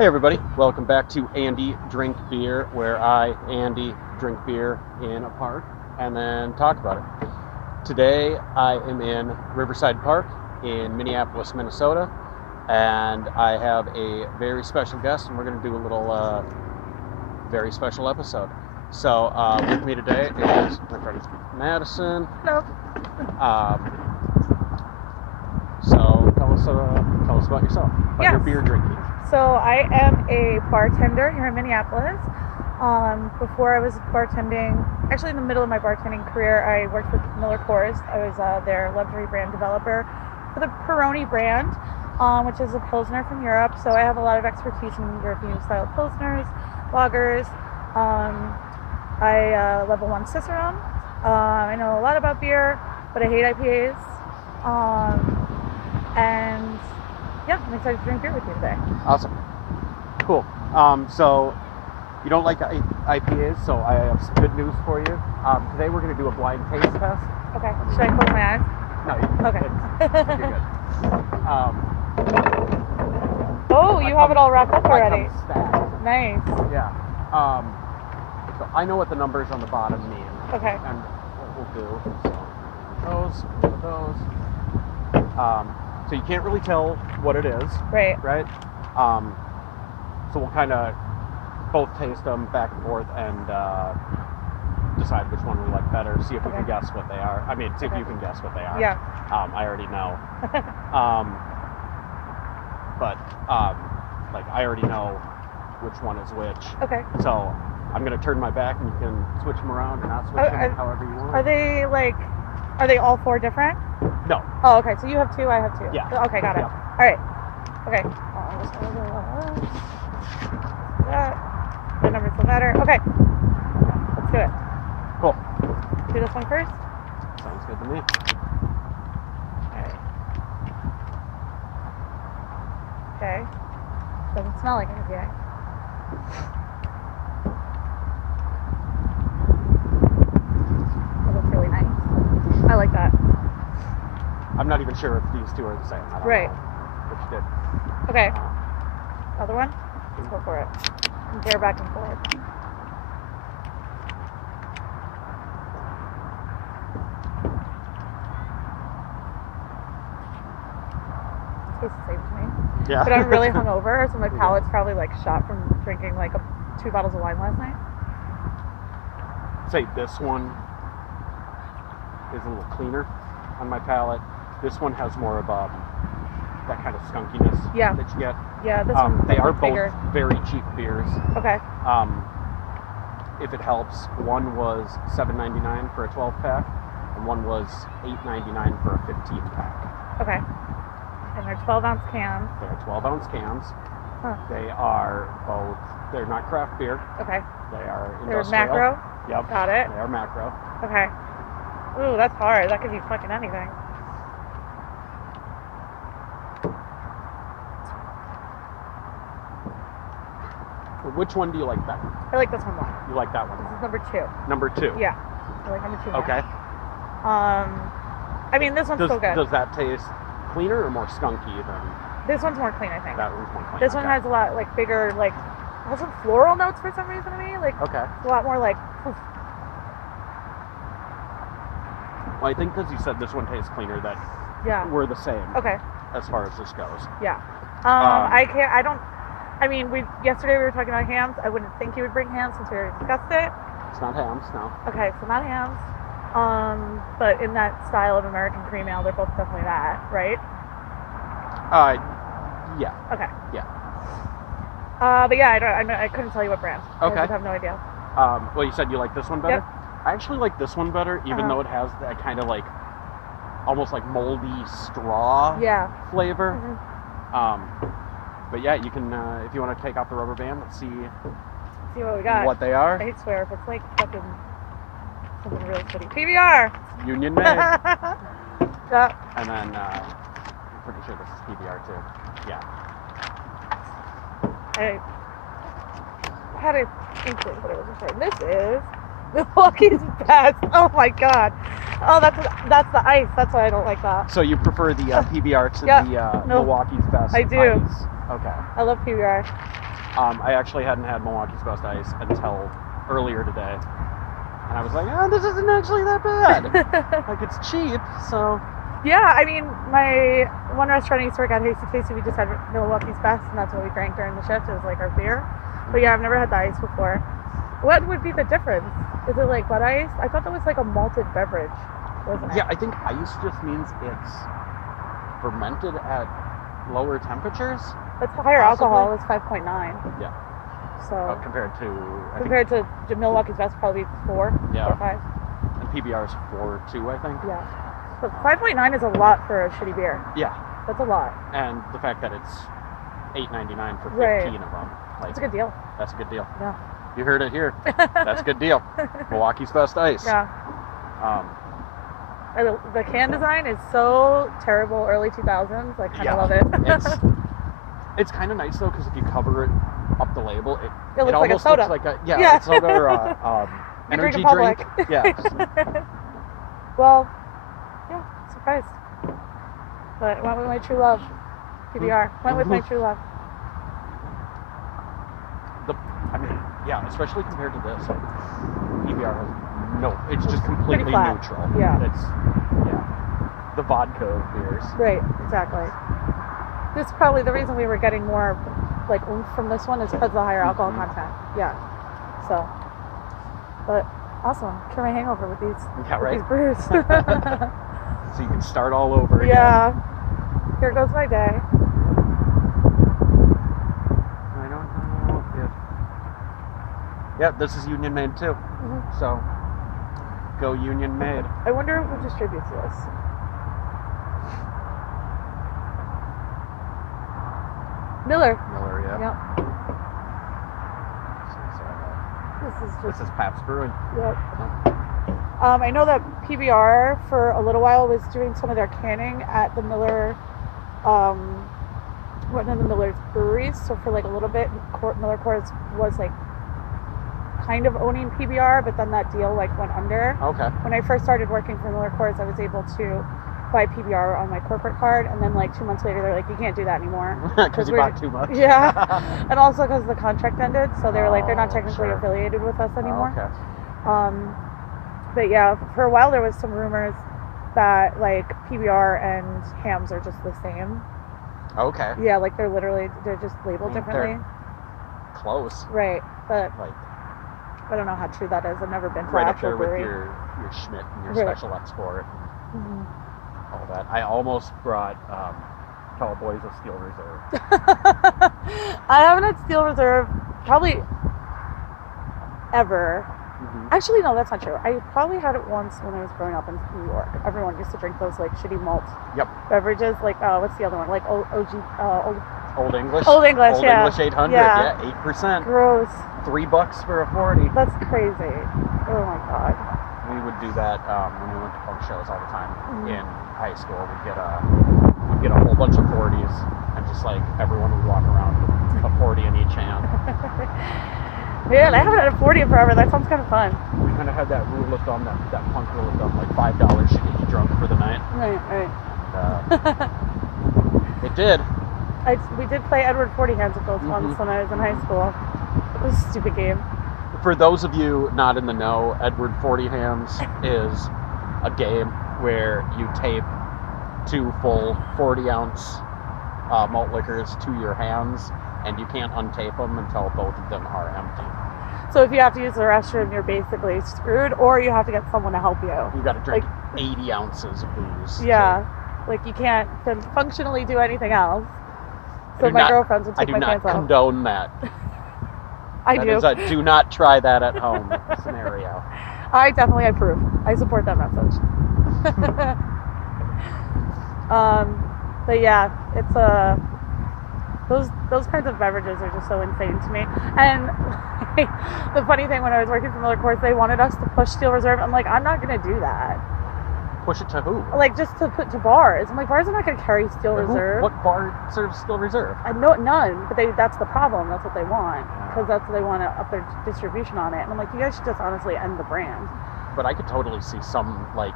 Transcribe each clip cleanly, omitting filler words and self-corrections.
Hey everybody, welcome back to Andy Drink Beer, where I, Andy, drink beer in a park and then talk about it. Today I am in Riverside Park in Minneapolis, Minnesota, and I have a very special guest, and we're going to do a little very special episode. So with me today is my friend Madison. Hello. So tell us about yourself, about your Yes. beer drinking. So I am a bartender here in Minneapolis. Before I was bartending, actually in the middle of my bartending career, I worked with Miller Coors. I was their luxury brand developer for the Peroni brand, which is a Pilsner from Europe. So I have a lot of expertise in European style Pilsners, lagers. I level 1 Cicerone. I know a lot about beer, but I hate IPAs. And yeah, I'm excited to drink beer with you today. Awesome. Cool. So you don't like IPAs, so I have some good news for you. Today we're going to do a blind taste test. Okay. Should I close my eyes? No, Okay. you're good. Oh, you have it all wrapped up already. Comes stacked. Nice. Yeah. So I know what the numbers on the bottom mean. Okay. And what we'll do, so those. So you can't really tell what it is. Right. Right? So we'll kind of both taste them back and forth and decide which one we like better, see if we can guess what they are. I mean, see if you can guess what they are. Yeah. I already know. But I already know which one is which. Okay. So I'm going to turn my back and you can switch them around or not switch them, however you want. Are they all 4 different? No. Oh, okay. So you have 2, I have 2. Yeah. Okay, got it. Yep. All right. Okay. I'm just gonna do that. The numbers don't matter. Okay. Let's do it. Cool. Do this one first. Sounds good to me. All right. Okay. Doesn't smell like an IPA. That looks really nice. I like that. I'm not even sure if these two are the same. I don't Right. know which did. Okay. Other one? Let's go for it. Compare back and forth. Tastes the same to me. Yeah. But I'm really hungover, so my palate's probably like shot from drinking like 2 bottles of wine last night. Say this one is a little cleaner on my palate. This one has more of that kind of skunkiness Yeah. that you get. Yeah, this one They are looks both bigger. very cheap beers. Okay. If it helps, one was $7.99 for a 12 pack, and one was $8.99 for a 15 pack. Okay. And they're 12-ounce cans. They're 12-ounce cans. Huh. They are both. They're not craft beer. Okay. They are They're industrial. macro. Yep. Got it. They are macro. Okay. Ooh, that's hard. That could be fucking anything. Which one do you like better? I like this one more. You like that one? This is number 2. Number 2. Yeah. I like number 2 more. Okay. I mean, this one's so good. Does that taste cleaner or more skunky than This one's more clean, I think. that one's more clean? This one has a lot like bigger, like has some floral notes for some reason to me. Like Okay. a lot more like. Oof. Well, I think because you said this one tastes cleaner, that Yeah. we're the same Okay. as far as this goes. Yeah. Um, I mean, yesterday we were talking about hams. I wouldn't think you would bring hams since we already discussed it. It's not hams, no. Okay, so not hams. But in that style of American cream ale, they're both definitely that, right? Yeah. Okay. Yeah. But yeah, I couldn't tell you what brand. Okay. I would have no idea. Well, you said you like this one better? Yep. I actually like this one better, even Uh-huh. though it has that kind of like, almost like moldy straw Yeah. flavor. Mhm. But yeah, you can, if you want to take out the rubber band, let's see See what we got. what they are. I swear, if it's like fucking something really shitty. PBR! Union made. Yeah. And then, I'm pretty sure this is PBR too. Yeah. I had an inkling, but I wasn't sure. This is Milwaukee's Best. Oh my god. Oh, that's the ice. That's why I don't like that. So you prefer the PBR to Yeah. the No. Milwaukee's Best I do. ice. Okay. I love PBR. I actually hadn't had Milwaukee's Best Ice until earlier today. And I was like, oh, this isn't actually that bad. Like, it's cheap, so... Yeah, I mean, my one restaurant I used to work at, Hasty Tasty, we just had Milwaukee's Best, and that's what we drank during the shift. It was like our beer. But yeah, I've never had the ice before. What would be the difference? Is it like wet ice? I thought that was like a malted beverage, wasn't it? Yeah, I think ice just means it's fermented at lower temperatures. It's higher Possibly. alcohol. It's 5.9. Yeah. So Compared to... compared to Milwaukee's Best, probably 4 Yeah. or 5. And PBR is 4.2, I think. Yeah. But 5.9 is a lot for a shitty beer. Yeah. That's a lot. And the fact that it's $8.99 for 15 Right. of them. Like, It's a good deal. That's a good deal. Yeah. You heard it here. That's a good deal. Milwaukee's Best Ice. Yeah. And the can design is so terrible, early 2000s. I kind of love it. It's kind of nice though, because if you cover it up the label, It looks like a almost soda. looks like a Yeah. a soda or You drink energy in public. drink. Yeah. Well, yeah, surprised. But I went with my true love. PBR. Went with my true love. I mean, yeah, especially compared to this, like, PBR has it's just completely pretty flat. neutral. Yeah. It's the vodka beers. Right, exactly. This is probably the reason we were getting more like oomph from this one is because of the higher alcohol content. Yeah. So, but awesome. Cure my hangover with these, Yeah, with right. these brews. So you can start all over again. Yeah. Here goes my day. I don't know if... Yeah, this is Union Made too. Mhm. So, go Union Made. I wonder who distributes this. Miller. Miller, yeah. Yep. This This is Pabst Brewing. Yep. I know that PBR for a little while was doing some of their canning at the Miller, one of the Miller's breweries. So for like a little bit, Miller Coors was like kind of owning PBR, but then that deal like went under. Okay. When I first started working for Miller Coors, I was able to buy PBR on my corporate card, and then like 2 months later, they're like, you can't do that anymore. Because you bought too much. Yeah. And also because the contract ended, so they were like, they're not Oh, technically sure. affiliated with us anymore. Okay. But yeah, for a while there was some rumors that like PBR and hams are just the same. Okay. Yeah, like they're just labeled They're- differently. Close. Right, but Like, I don't know how true that is. I've never been to right an up actual there with brewery. your Schmidt and your Right. Special Export. Mhm. All that. I almost brought Tall Boys of Steel Reserve. I haven't had Steel Reserve probably ever. Actually, no, that's not true. I probably had it once when I was growing up in New York. Everyone used to drink those like shitty malt Yep. beverages. Like, what's the other one? Like Old Old English. Old English, Old yeah. English 800. Yeah. Yeah, 8%. Gross. $3 for a 40. That's crazy. Oh my god. We would do that when we went to punk shows all the time Mhm. in high school. We'd get a whole bunch of 40s, and just like everyone would walk around with a 40 in each hand. Man, I haven't had a 40 in forever. That sounds kind of fun. We kind of had that rule of thumb, that punk rule of thumb, like $5 should get you drunk for the night. Right. It did. We did play Edward 40 Hands with those once when I was in high school. It was a stupid game. For those of you not in the know, Edward 40 Hands is a game where you tape 2 full 40-ounce malt liquors to your hands, and you can't untape them until both of them are empty. So if you have to use the restroom, you're basically screwed, or you have to get someone to help you. You got to drink 80 ounces of booze. Yeah, like you can't functionally do anything else. So my girlfriends would I take do my not pants off. condone that. I That do. is a do not try that at home scenario. I definitely approve. I support that message. But yeah, it's those kinds of beverages are just so insane to me. And the funny thing, when I was working for Miller Coors, they wanted us to push Steel Reserve. I'm like, I'm not gonna do that. Push it to who? Like just to put to bars. I'm like, bars are not gonna carry Steel Who- Reserve. What bar serves Steel Reserve? I know none, but that's the problem. That's what they want, because that's what they want to up their distribution on it. And I'm like, you guys should just honestly end the brand. But I could totally see some like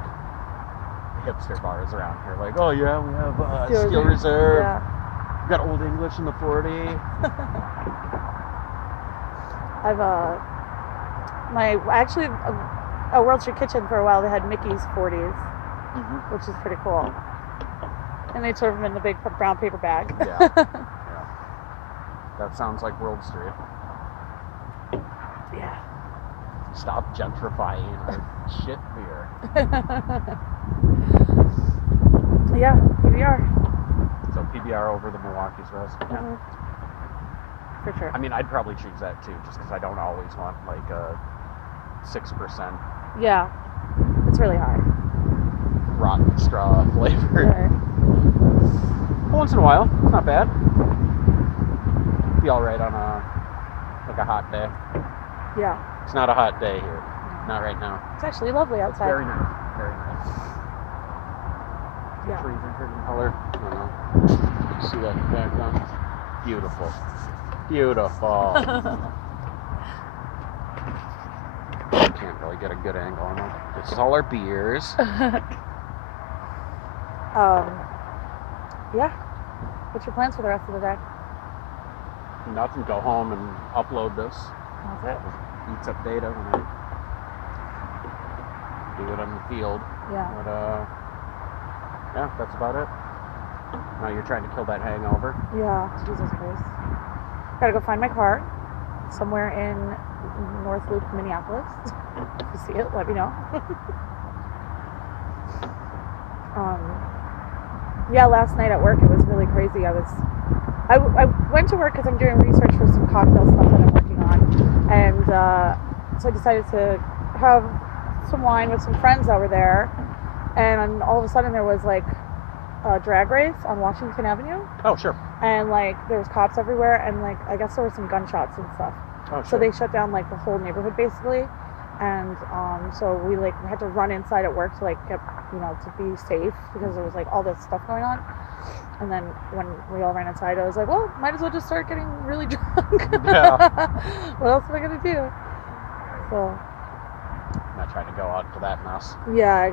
hipster bars around here, like, oh yeah, we have Steel Reserve. Yeah. We got Old English in the 40. I've actually at World Street Kitchen for a while they had Mickey's 40s, which is pretty cool. And they serve them in the big brown paper bag. Yeah. That sounds like World Street. Yeah. Stop gentrifying our shit beer. Yeah, PBR. So PBR over the Milwaukee's Rose. Yeah. For sure. I mean, I'd probably choose that too, just because I don't always want like a 6% Yeah. It's really high. rotten straw flavor. Right. Once in a while, it's not bad. Be all right on a hot day. Yeah. It's not a hot day here. Not right now. It's actually lovely outside. Very nice. Very nice. Yeah. Trees are turning color. I don't know. See that in the background? Beautiful. Beautiful. Can't really get a good angle on them. This is all our beers. Yeah. What's your plans for the rest of the day? Nothing. Go home and upload this. That's it. Eats up data when I do it on the field. Yeah. But yeah, that's about it. Now you're trying to kill that hangover. Yeah. Jesus Christ. Gotta go find my car somewhere in North Loop, Minneapolis. If you see it, let me know. Yeah, last night at work it was really crazy. I went to work because I'm doing research for some cocktail stuff that I'm working on, and so I decided to have some wine with some friends that were there, and all of a sudden there was like a drag race on Washington Avenue. Oh, sure. And like there was cops everywhere, and like I guess there were some gunshots and stuff. Oh, sure. So they shut down like the whole neighborhood basically, and so we had to run inside at work to like get, to be safe because there was like all this stuff going on. And then when we all ran inside, I was like, well, might as well just start getting really drunk. Yeah. What else am I gonna do? So. I'm not trying to go out to that mess. Yeah,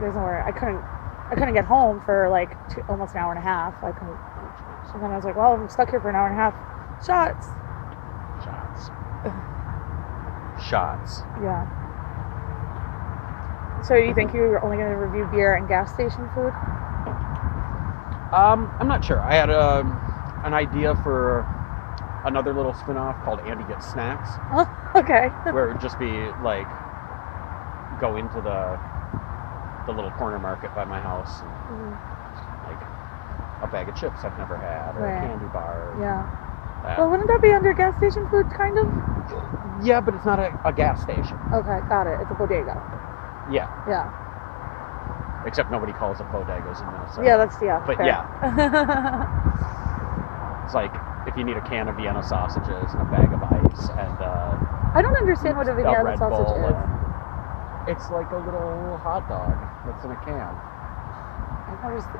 there's nowhere. I couldn't get home for like almost an hour and a half. I couldn't. So then I was like, well, I'm stuck here for an hour and a half. Shots. Shots. Yeah. So you think you're only going to review beer and gas station food? I'm not sure. I had an idea for another little spin-off called Andy Gets Snacks. Oh, okay. Where it would just be like go into the little corner market by my house and like a bag of chips I've never had, or Right. a candy bar. Yeah. That. Well, wouldn't that be under gas station food, kind of? Yeah, but it's not a gas station. Okay, got it. It's a bodega. Yeah. Yeah. Except nobody calls it bodegas in Minnesota. Yeah, that's But fair. yeah. It's like if you need a can of Vienna sausages and a bag of ice and I don't understand what a Vienna Red sausage Bull is. it's like a little hot dog that's in a can.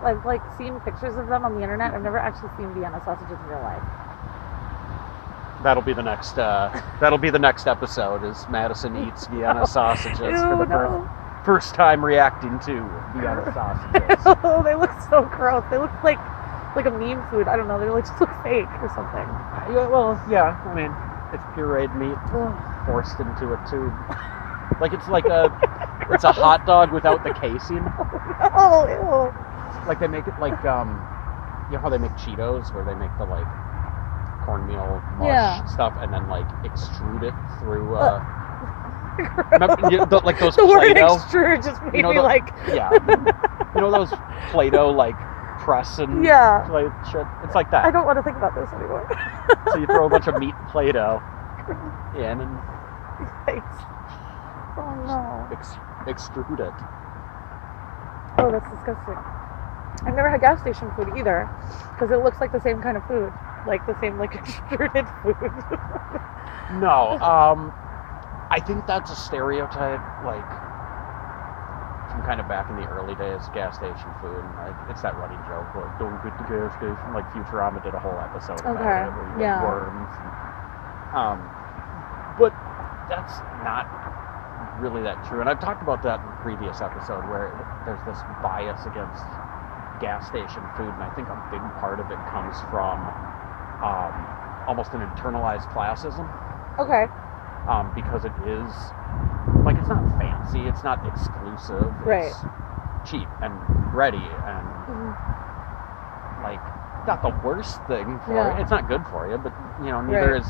I've like seen pictures of them on the internet. I've never actually seen Vienna sausages in real life. That'll be the next episode is Madison eats Vienna sausages for the first time reacting to Vienna sausages. Oh, they look so gross. They look like a meme food. I don't know. They just look fake or something. Yeah, well, yeah. I mean, it's pureed meat Ugh. forced into a tube. Like it's a hot dog without the casing. Oh, ew. Like they make it like you know how they make Cheetos where they make the like cornmeal mush stuff and then like extrude it through remember, like those the word Play-Doh? extrude just made me the, like yeah. You know those Play-Doh like press and Yeah. play shit? It's like that. I don't want to think about this anymore. So you throw a bunch of meat Play-Doh in and Thanks. Oh no. extrude it. Oh, that's disgusting. I've never had gas station food either, because it looks like the same kind of food, like the same like extruded food. No, I think that's a stereotype, like from kind of back in the early days of gas station food. And, like it's that running joke, like don't get the gas station. Like Futurama did a whole episode about Okay, it, where you yeah. get worms. But that's not really that true. And I've talked about that in a previous episode, where there's this bias against gas station food, and I think a big part of it comes from almost an internalized classism. Okay. because it is like it's not fancy, it's not exclusive, Right. it's cheap and ready and like not the worst thing for Yeah. you. It's not good for you, but neither Right.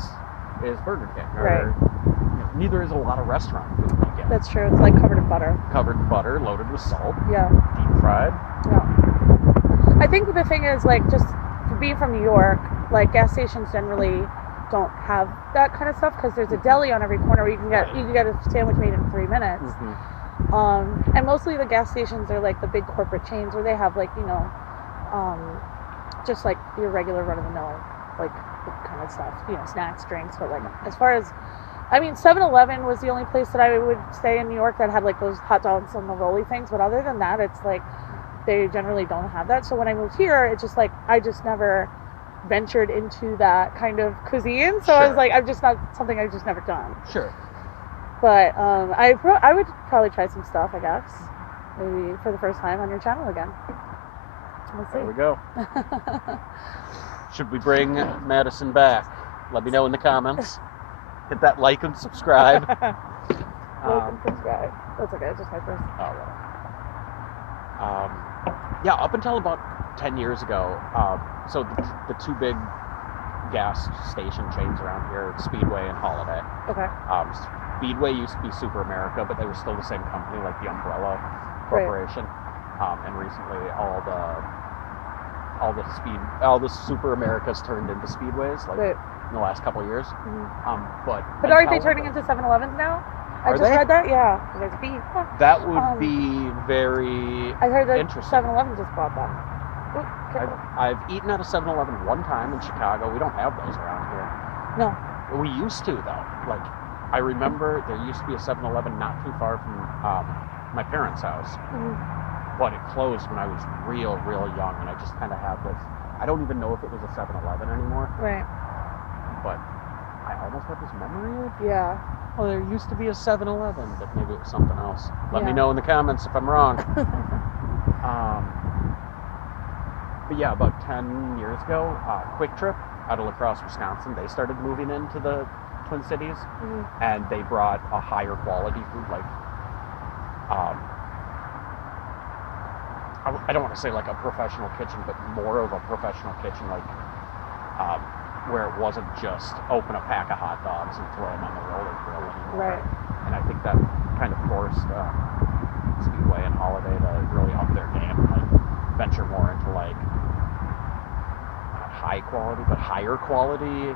is Burger King or Right. neither is a lot of restaurant food you get. That's true. It's like covered in butter. Covered in butter, loaded with salt, Yeah. deep fried. Yeah. I think the thing is, like, just being from New York, like, gas stations generally don't have that kind of stuff because there's a deli on every corner where you can get a sandwich made in 3 minutes. And mostly the gas stations are like the big corporate chains where they have like just like your regular run-of-the-mill like kind of stuff, snacks, drinks. But like as far as 7-Eleven was the only place that I would say in New York that had like those hot dogs and the rolly things. But other than that, it's like they generally don't have that. So when I moved here, it's just like I just never ventured into that kind of cuisine. So I was like, I've just not something I've just never done. Sure. But I would probably try some stuff, I guess, maybe for the first time on your channel again. Let's see. There we go. Should we bring Madison back? Let me know in the comments. Hit that like and subscribe. Like and subscribe. That's okay. It's just my first. Oh, well. Yeah, up until about 10 years ago, so the two big gas station chains around here, Speedway and Holiday. Okay. Speedway used to be Super America, but they were still the same company, like the Umbrella Corporation. Right. And recently, all the Super Americas turned into Speedways, like in the last couple of years. But aren't they turning into 7-Elevens now? I just read that. Yeah. That would be very. I heard that interesting. 7-Eleven just bought them. I've eaten at a 7-Eleven one time in Chicago. We don't have those around here. No. We used to, though. Like, I remember there used to be a 7-Eleven not too far from my parents' house. But it closed when I was real young, and I just kind of have this. I don't even know if it was a 7-Eleven anymore. Right. But I almost have this memory of. Yeah. Well, there used to be a 7-Eleven, but maybe it was something else. Let me know in the comments if I'm wrong. But yeah, about 10 years ago, Quick Trip out of La Crosse, Wisconsin, they started moving into the Twin Cities, and they brought a higher quality food, like, I don't want to say like a professional kitchen, but more of a professional kitchen, like, where it wasn't just open a pack of hot dogs and throw them on the roller grill anymore. Right. And I think that kind of forced Speedway and Holiday to really up their game and like venture more into like not high quality but higher quality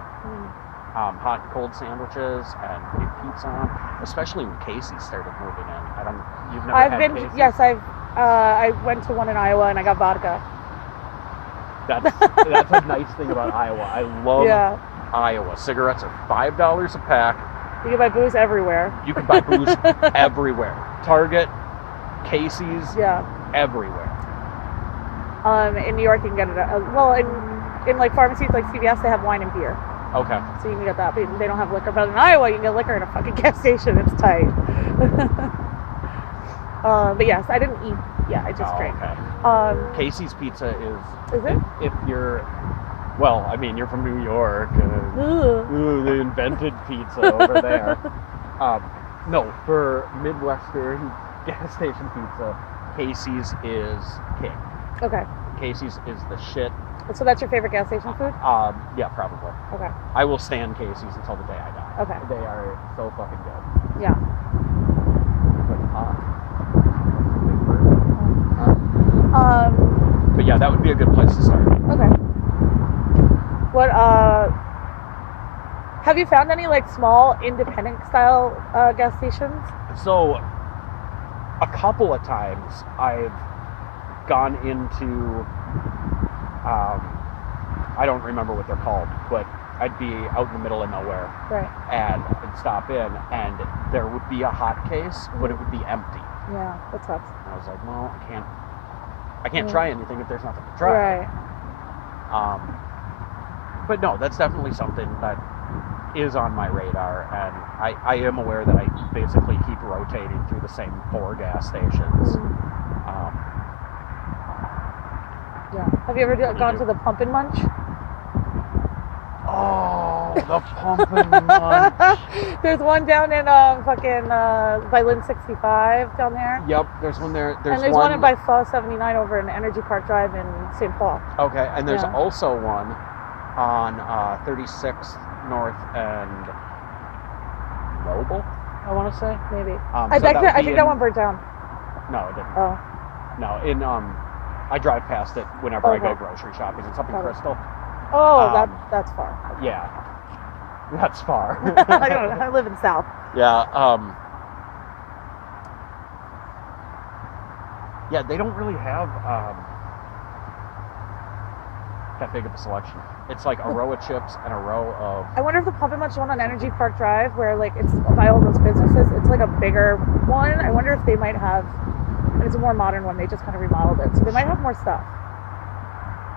hot and cold sandwiches and big pizza, especially when Casey's started moving in. You've never had Casey's? Yes, I went to one in Iowa and I got vodka. That's a nice thing about Iowa. I love Iowa. Cigarettes are $5 a pack. You can buy booze everywhere. You can buy booze everywhere. Target, Casey's, everywhere. In New York, you can get it. In like pharmacies like CVS, they have wine and beer. Okay. So you can get that, but they don't have liquor. But in Iowa, you can get liquor in a fucking gas station. It's tight. But yes, I didn't eat. Yeah, I just drank. Okay. Casey's Pizza is. Is it? If you're. Well, I mean, you're from New York. They invented pizza over there. No, for Midwestern gas station pizza, Casey's is king. Okay. Casey's is the shit. So that's your favorite gas station food? Yeah, probably. Okay. I will stand Casey's until the day I die. Okay. They are so fucking good. Yeah. But yeah, that would be a good place to start. Okay. What have you found any like small independent style gas stations? So a couple of times I've gone into I don't remember what they're called, but I'd be out in the middle of nowhere, right? And I'd stop in, and there would be a hot case, but it would be empty. Yeah, that sucks. And I was like, well, I can't try anything if there's nothing to try. Right. But no, that's definitely something that is on my radar, and I am aware that I basically keep rotating through the same 4 gas stations. Yeah. Have you ever gone to the Pump and Munch? Oh, Oh, the Pumpkin Munch. There's one down in by Lynn 65 down there. Yep, there's one there. And there's one by Fall 79 over in Energy Park Drive in St. Paul. Okay, and there's Yeah. also one on 36th North and Noble, I want to say. Maybe. So I that would think be that one burnt down. No, it didn't. Oh. No, I drive past it whenever I go Okay. grocery shopping. It's up in Got it. Crystal. Oh, that's far. Yeah, that's far. I don't know. I live in South. Yeah. Yeah, they don't really have that big of a selection. It's like a row of chips and a row of. I wonder if the Pumpkin Munch one on Energy Park Drive, where like it's by all those businesses, it's like a bigger one. I wonder if they might have. And it's a more modern one. They just kind of remodeled it, so they might have more stuff.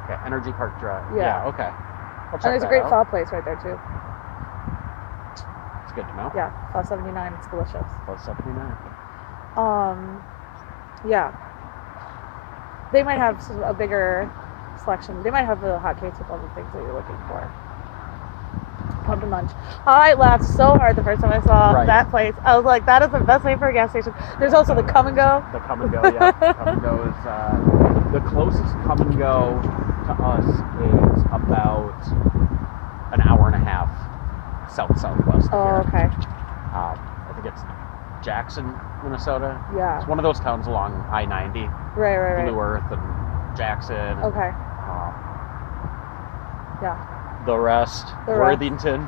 Okay, Energy Park Drive. Yeah. Okay. I'll check And there's a that great out. pho place right there too. It's good to know. Yeah, pho 79. It's delicious. Plus 79. Yeah. They might have a bigger selection. They might have the hotcakes with all the things that you're looking for. Pumpkin Munch. I laughed so hard the first time I saw Right. that place. I was like, that is the best name for a gas station. There's also the Come and Go. The Come and Go, yeah. Come and Go is the closest Come and Go to us is about an hour and a half southwest of Oh, here. okay. I think it's Jackson, Minnesota. Yeah. It's one of those towns along I-90, Right. Blue Earth and Jackson. And, Okay. Yeah. The rest, The rest. Worthington.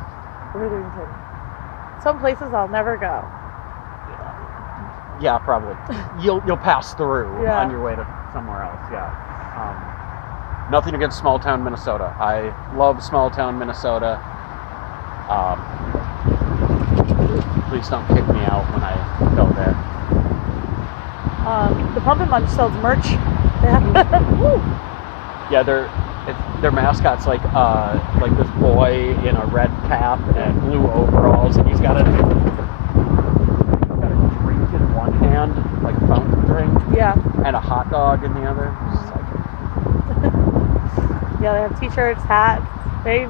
Worthington. Some places I'll never go. Yeah, probably. You'll pass through Yeah. on your way to somewhere else. Yeah. Nothing against small town Minnesota. I love small town Minnesota. Please don't kick me out when I go there. The Pumpkin Munch sells merch. They have Woo! Yeah, their mascot's like this boy in a red cap and blue overalls, and he's got a drink in one hand, like a fountain drink, Yeah. and a hot dog in the other. It's just like, Yeah, they have t-shirts, hats. They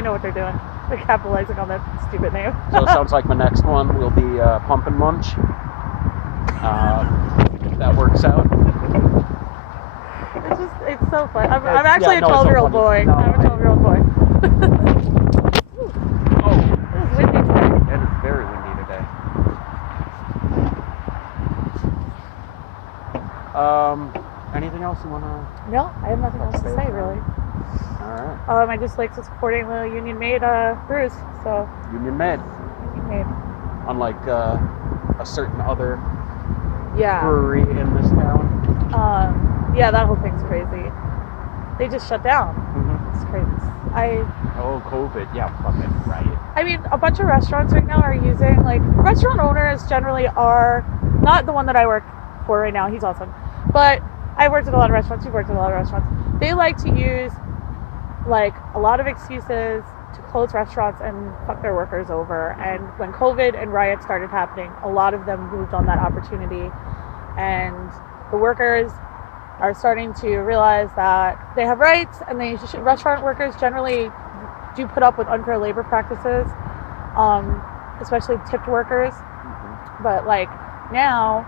know what they're doing. They're capitalizing on that stupid name. so it sounds like my next one will be Pumpkin Munch. If that works out. It's so fun. I'm It's- actually yeah, a no, it's so 12-year-old funny. boy. No, I'm a 12-year-old boy. Oh, It's windy today. and it's very windy today. Anything else you want to? No, I have nothing else to say really. All right. I just like supporting the Union Made brews. So Union Made. Union Made. Unlike a certain other Yeah. brewery in this town. Yeah, that whole thing's crazy. They just shut down. It's crazy. Oh, COVID. Yeah, fucking right. I mean, a bunch of restaurants right now are using, like, restaurant owners generally are, not the one that I work for right now, he's awesome, but I worked at a lot of restaurants, you've worked at a lot of restaurants. They like to use, like, a lot of excuses to close restaurants and fuck their workers over. And when COVID and riots started happening, a lot of them moved on that opportunity. And the workers are starting to realize that they have rights, and restaurant workers generally do put up with unfair labor practices, especially tipped workers. But like now,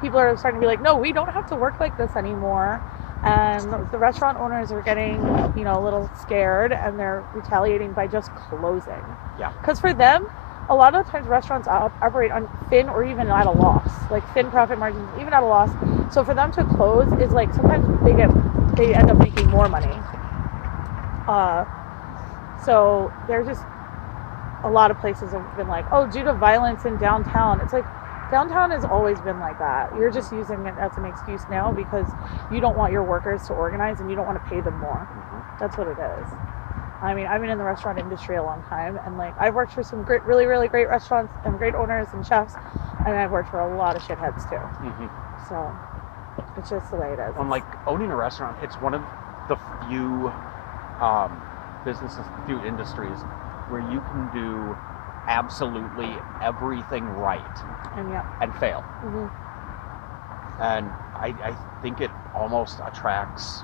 people are starting to be like, no, we don't have to work like this anymore. And the restaurant owners are getting, a little scared, and they're retaliating by just closing. Yeah. Because for them, a lot of the times restaurants operate on thin or even at a loss, like thin profit margins, even at a loss. So for them to close is like sometimes they end up making more money. So they're just, a lot of places have been like, oh, due to violence in downtown. It's like, downtown has always been like that. You're just using it as an excuse now because you don't want your workers to organize and you don't want to pay them more. That's what it is. I mean, I've been in the restaurant industry a long time, and like I've worked for some great, really, really great restaurants and great owners and chefs, and I've worked for a lot of shitheads too. So it's just the way it is. On like owning a restaurant, it's one of the few businesses, few industries where you can do absolutely everything right and fail. And I think it almost attracts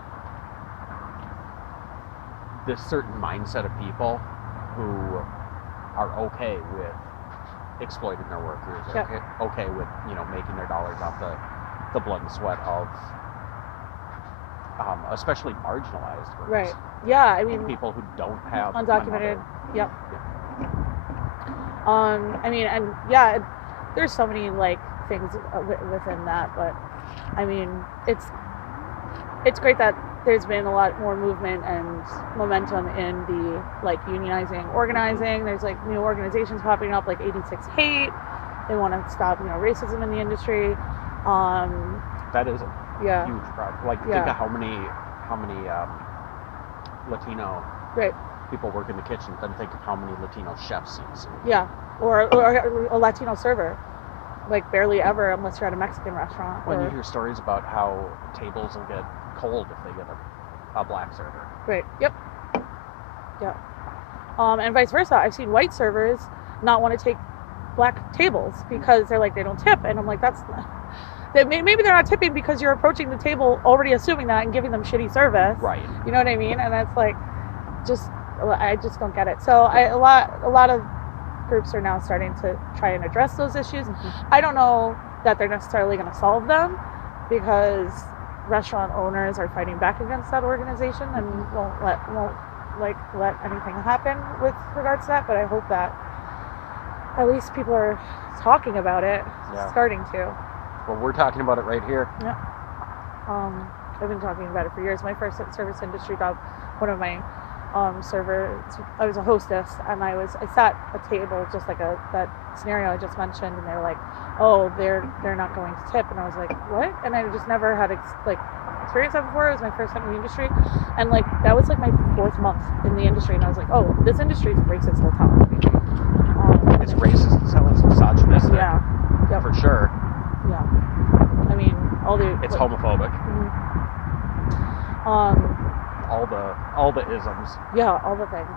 this certain mindset of people who are okay with exploiting their workers, Yep. okay with making their dollars off the blood and sweat of especially marginalized groups. Right. Yeah, I mean, People who don't have undocumented. another- Yep. I mean, and yeah, there's so many like things within that, but I mean, it's great that there's been a lot more movement and momentum in the like unionizing, organizing. There's like new organizations popping up, like 86 Hate. They want to stop, racism in the industry. That is a Yeah. huge problem. Like, think Yeah. of how many Latino Right. people work in the kitchen. Then think of how many Latino chefs you see. Yeah. Or a Latino server. Like barely ever, unless you're at a Mexican restaurant. When or, you hear stories about how tables will get cold if they get a black server. Right. Yep. Yep. And vice versa. I've seen white servers not want to take black tables because they're like, they don't tip, and I'm like, maybe they're not tipping because you're approaching the table already assuming that and giving them shitty service. Right. You know what I mean? And that's like, I just don't get it. So a lot of groups are now starting to try and address those issues. Mm-hmm. I don't know that they're necessarily going to solve them because restaurant owners are fighting back against that organization and won't let anything happen with regards to that. But I hope that at least people are talking about it, Yeah. starting to. Well, we're talking about it right here. Yeah. I've been talking about it for years. My first service industry job, one of my servers, I was a hostess, and I sat at a table just like that scenario I just mentioned, and they were like, "Oh, they're not going to tip," and I was like, "What?" And I just never had experienced that before. It was my first time in the industry, and like that was like my 4th month in the industry, and I was like, "Oh, this industry is racist as hell." It's racist as hell. It's misogynistic. Yeah. Yep. For sure. Yeah. I mean, It's homophobic. All the isms. Yeah, all the things.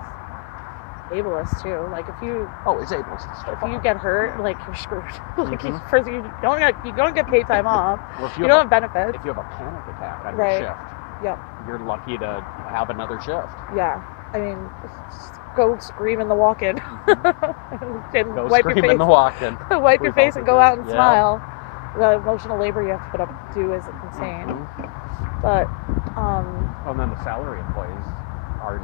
Ableist too. Like if you It's ableist. if you get hurt, like you're screwed. Like Mhm. first you don't get paid time off. Well, if You don't have benefits. if you have a panic attack on Right. your shift, Yep. you're lucky to have another shift. Yeah. I mean, just go scream in the walk-in. And Go wipe your scream face. in the walk-in. Wipe your We've face all and been go there. out and Yeah. smile. The emotional labor you have to put up do is insane. Mhm. But And then the salary employees are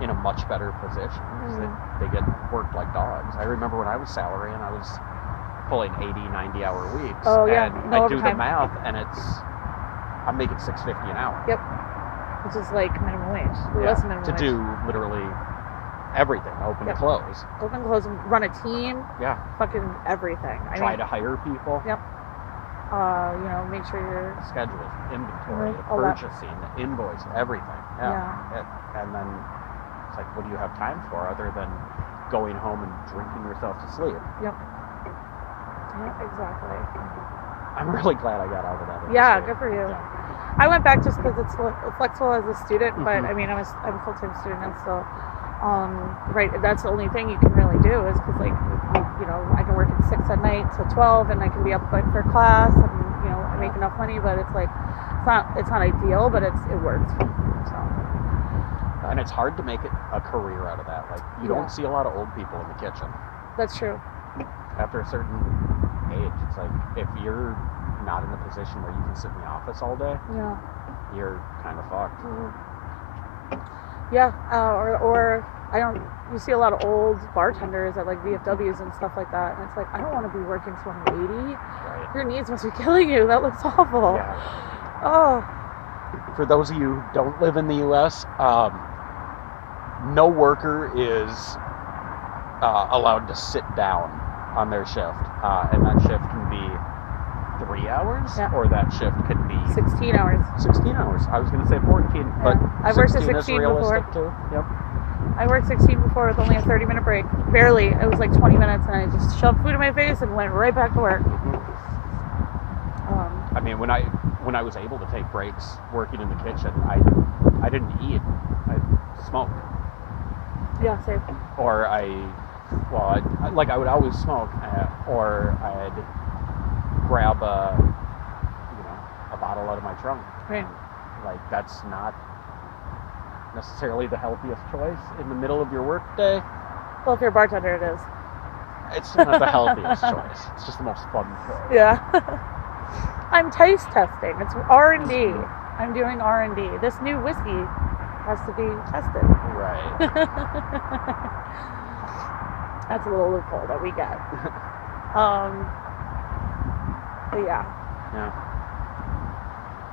in a much better position because they get worked like dogs. I remember when I was salary and I was pulling 80, 90-hour weeks. Oh, yeah. And No I do the overtime. math, and I'm making $6.50 an hour. Yep. Which is like minimum wage. Yeah, Less than minimum to wage. do literally everything, open Yep. and close. Open, close, run a team. Yeah. Fucking everything. Try to hire people. Yep. Make sure you're. Schedules, inventory, Mhm, all that. purchasing, invoice, everything. Yeah. And then it's like, what do you have time for other than going home and drinking yourself to sleep? Yep. Yeah, exactly. I'm really glad I got out of that. Yeah, industry. good for you. Yeah. I went back just because it's flexible as a student, but Mhm. I mean, I'm a full-time student and still. Right, that's the only thing you can really do is because, like, I can work at 6 at night till 12, and I can be up for class, and I make enough money. But it's like, it's not ideal, but it works. So. And it's hard to make it a career out of that. Like, you Yeah. don't see a lot of old people in the kitchen. That's true. After a certain age, it's like, if you're not in a position where you can sit in the office all day, Yeah. you're kind of fucked. Yeah, or I don't. You see a lot of old bartenders at like VFWs and stuff like that, and it's like, I don't want to be working till I'm 80. Right. Your knees must be killing you. That looks awful. Yeah. Oh. For those of you who don't live in the U.S., no worker is allowed to sit down on their shift, and that shift can be 3 hours, Yeah. or that shift could be 16 hours. 16 hours. I was going to say 14, but I've worked at 16 16 is realistic before. too. Yep. I worked 16 before with only a 30-minute break. Barely. It was like 20 minutes, and I just shoved food in my face and went right back to work. I mean, when I was able to take breaks working in the kitchen, I didn't eat. I smoked. Yeah, same. Or I would always smoke, or I'd grab a bottle out of my trunk. Right. Like, that's not necessarily the healthiest choice in the middle of your workday. Well, if you're a bartender, it is. It's not the healthiest choice. It's just the most fun choice. Yeah. I'm taste testing. It's R&D. I'm doing R&D. This new whiskey has to be tested. Right. That's a little loophole that we get. But yeah. Yeah.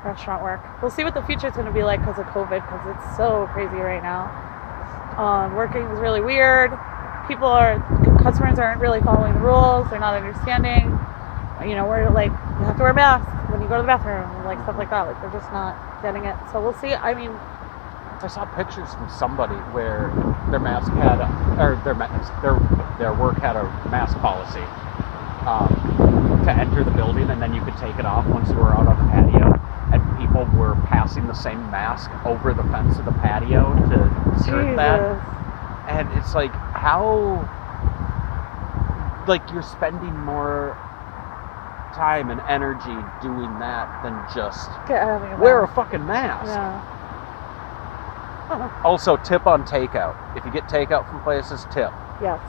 Restaurant work. We'll see what the future is going to be like because of COVID, because it's so crazy right now. Working is really weird. Customers aren't really following the rules. They're not understanding. You know, we're like, you have to wear a mask when you go to the bathroom, like stuff like that. Like, they're just not getting it. So we'll see. I mean, I saw pictures from somebody where their mask had, their work had a mask policy to enter the building, and then you could take it off once you were out on the patio. And people were passing the same mask over the fence of the patio to skirt that. And it's like, how, like, you're spending more time and energy doing that than just wear a fucking mask. Yeah. Also, tip on takeout. If you get takeout from places, tip. Yes.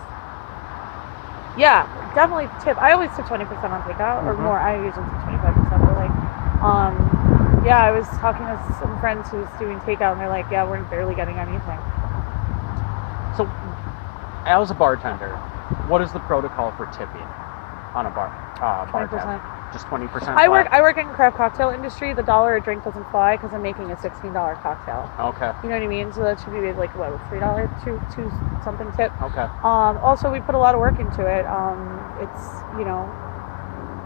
Yeah, definitely tip. I always tip 20% on takeout or more. I usually tip 25%. But like, yeah, I was talking to some friends who's doing takeout, and they're like, yeah, we're barely getting anything. So, as a bartender, what is the protocol for tipping on a bar? 20%. Just 20%. I work in the craft cocktail industry. The $1 a drink doesn't fly because I'm making a $16 cocktail. Okay. You know what I mean? So that should be like what, $3, two something tip. Okay. Also, we put a lot of work into it. It's, you know,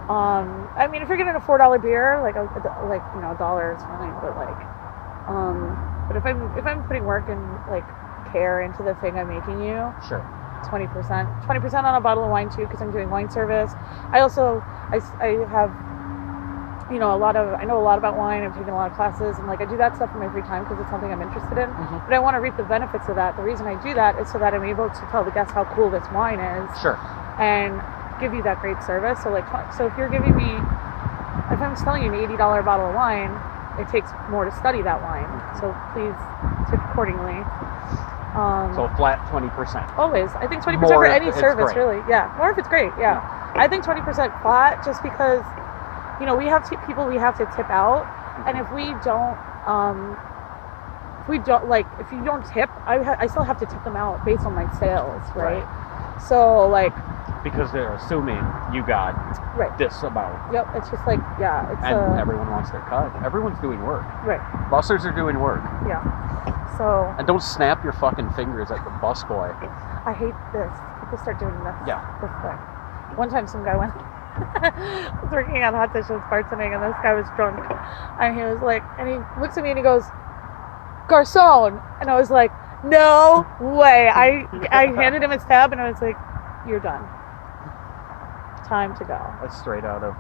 I mean, if you're getting a $4 beer, like $1 is fine. But like, but if I'm putting work and like care into the thing I'm making you, sure. 20% on a bottle of wine too, because I'm doing wine service. I also I have, you know, I know a lot about wine. I've taken a lot of classes, and like I do that stuff in my free time because it's something I'm interested in. But I want to reap the benefits of that. The reason I do that is so that I'm able to tell the guests how cool this wine is. Sure. And give you that great service. So like, so if you're giving me, if I'm selling you an $80 bottle of wine, it takes more to study that wine. So please tip accordingly. So a flat 20%. Always. I think 20% More for if any it's service, great. really. Yeah. More if it's great. Yeah. I think 20% flat, just because, you know, we have people we have to tip out, and if you don't tip, I still have to tip them out based on my sales, right? So like, because they're assuming you got this amount. Yep. It's just like, yeah. And everyone wants their cut. Everyone's doing work. Right. Bussers are doing work. Yeah. So. And don't snap your fucking fingers at the busboy. I hate this. People start doing this. Yeah. This thing. One time some guy went, I was working on Hot Dishes bartending, and this guy was drunk. And he was like, and he looks at me and he goes, "Garçon." And I was like, no way. I handed him his tab, and I was like, you're done. Time to go. That's straight out of